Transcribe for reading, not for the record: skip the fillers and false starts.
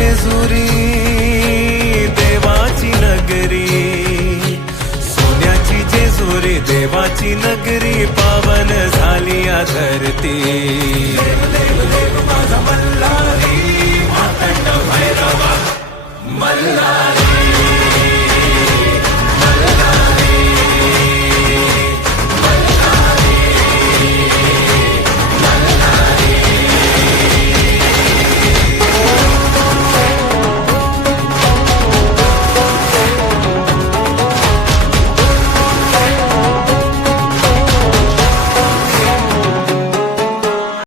जेजुरी देवाची नगरी, सोन्याची जेजुरी देवाची नगरी, पावन झाली या धरती. देव देव देव माझा मल्हारी, मातंड भैरवा मल्हारी.